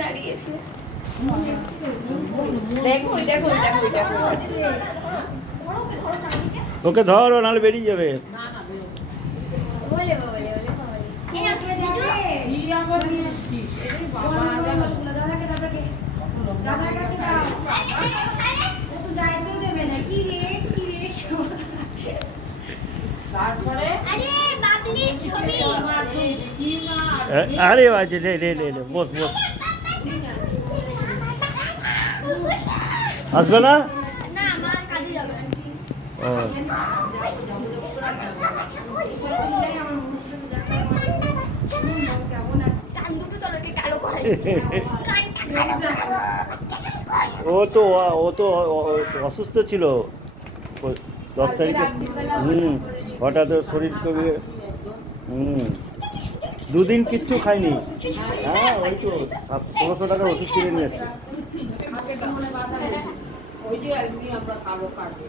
দাঁড়িয়েছে। দেখো দেখো দেখো দেখো ওকে ধরো নাহলে বেরিয়ে যাবে। বলে বলে দাদার কাছে দাও। ও তো যাইতেও দেবে না। কি রে কি রে তারপরে আরে বাবলির ছবি আরে বাজে লে লে লে লে, বস বস। আসবে না? না মা কাজে যাবে। ও, কেমন আছে কান দুটো চলকে কালো করে ও তো অসুস্থ ছিল 10 তারিখে। হঠাৎ ওর শরীর কমে। 2 দিন কিচ্ছু খাইনি। হ্যাঁ ওই তো 1600 টাকার ওষুধ কিনে নিয়ে এসেছি। ওই যে এমনি আমরা কালো কাটবো